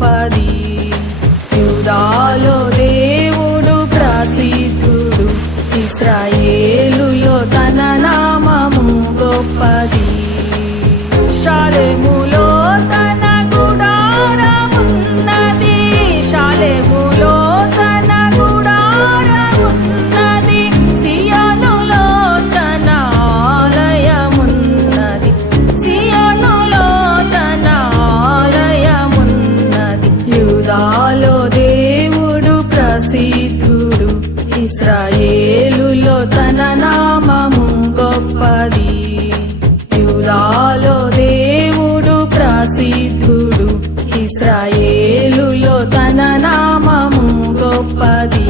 గొప్పది. యూదాలో దేవుడు ప్రసిద్ధుడు, ఇశ్రాయేలులో తన నామము గొప్పది. షాలెములో తన గుడారమున్నది, షాలెములో తన గుడారమున్నది. సియోనులో తన ఆలయమున్నది, సియోనులో తన ఆలయమున్నది. యూదాలో దేవుడు ప్రసిద్ధుడు, ఇశ్రాయేలులో తన నామము గొప్పది. యూదాలో దేవుడు ప్రసిద్ధుడు, ఇశ్రాయేలులో తన నామము గొప్పది.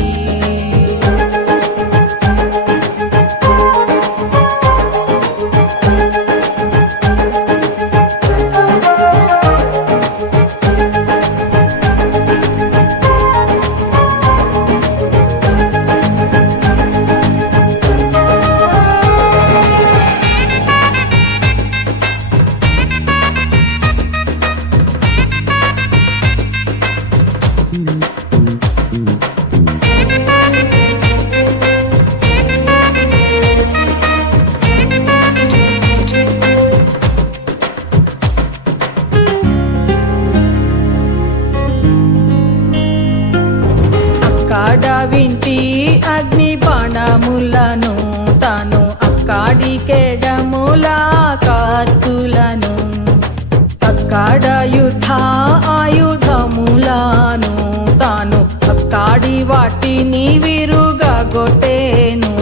అక్కడ వింటి అగ్ని బాణములను, తాను అక్కడి కెడముల కత్తులను, అక్కడ యుద్ధ ఆయుధములను, తాను అక్కడి వాటిని విరుగగొట్టేను.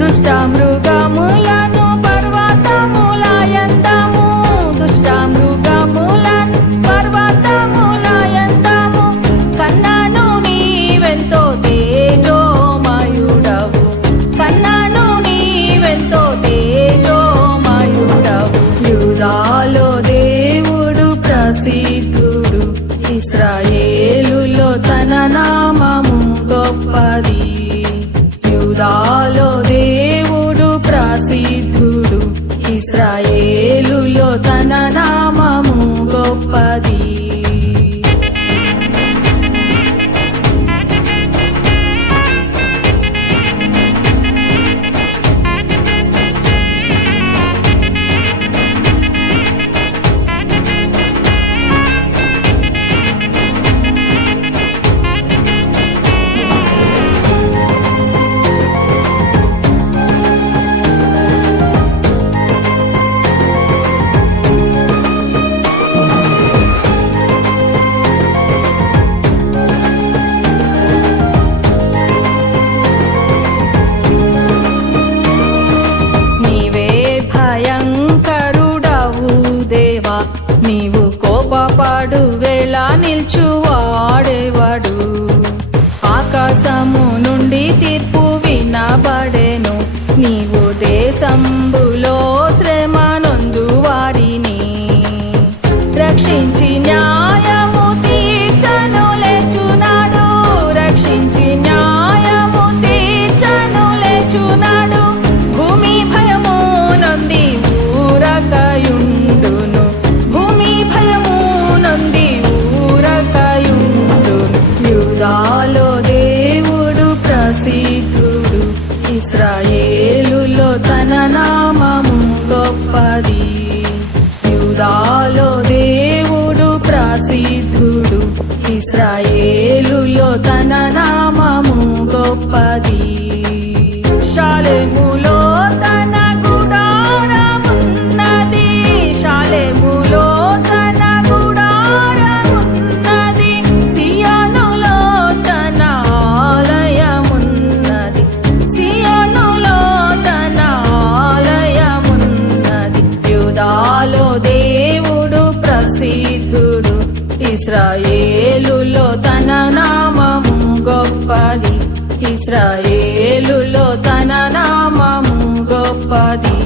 దుష్ట మృగములను పర్వతముల యంతము, దుష్ట మృగములను పర్వతముల యంతము. కన్నాను నీవెంతో తేజోమయుడవు, కన్నాను నీవెంతో తేజోమయుడవు. యూదాలో దేవుడు ప్రసిద్ధుడు, ఇశ్రాయేలులో తన నామము గొప్పది. యూదాలో దేవుడు ప్రసిద్ధుడు, ఇశ్రాయేలులో తన నామము గొప్పది. నీవు కోపపడు వేళ నిల్చువాడేవాడు. ఆకాశము నుండి తీర్పు వినబడెను, నీవు దేశంబులో శ్రమ నొందు వారిని రక్షించి న్యాయము తీర్చను లేచునాడు, రక్షించి న్యాయము తీర్చను లేచునాడు. భూమి భయము నొంది ఊరకయుండును, భూమి భయము నొంది ఊరకయుండును. యూదాలో దేవుడు ప్రసిద్ధుడు, ఇశ్రాయేలులో తన నామము గొప్పది. యూదాలో దేవుడు ప్రసిద్ధుడు, ఇశ్రాయేలులో తన నామము గొప్పది. షాలెములో తన గుడారమున్నది, షాలెములో తన గుడారమున్నది. సియోనులో తన ఆలయమున్నది, సియోనులో తన ఆలయమున్నది. యూదాలో దేవుడు ప్రసిద్ధుడు, ఇశ్రాయేలులో తన నామము గొప్పది. ఇశ్రాయేలులో తన నామము గొప్పది.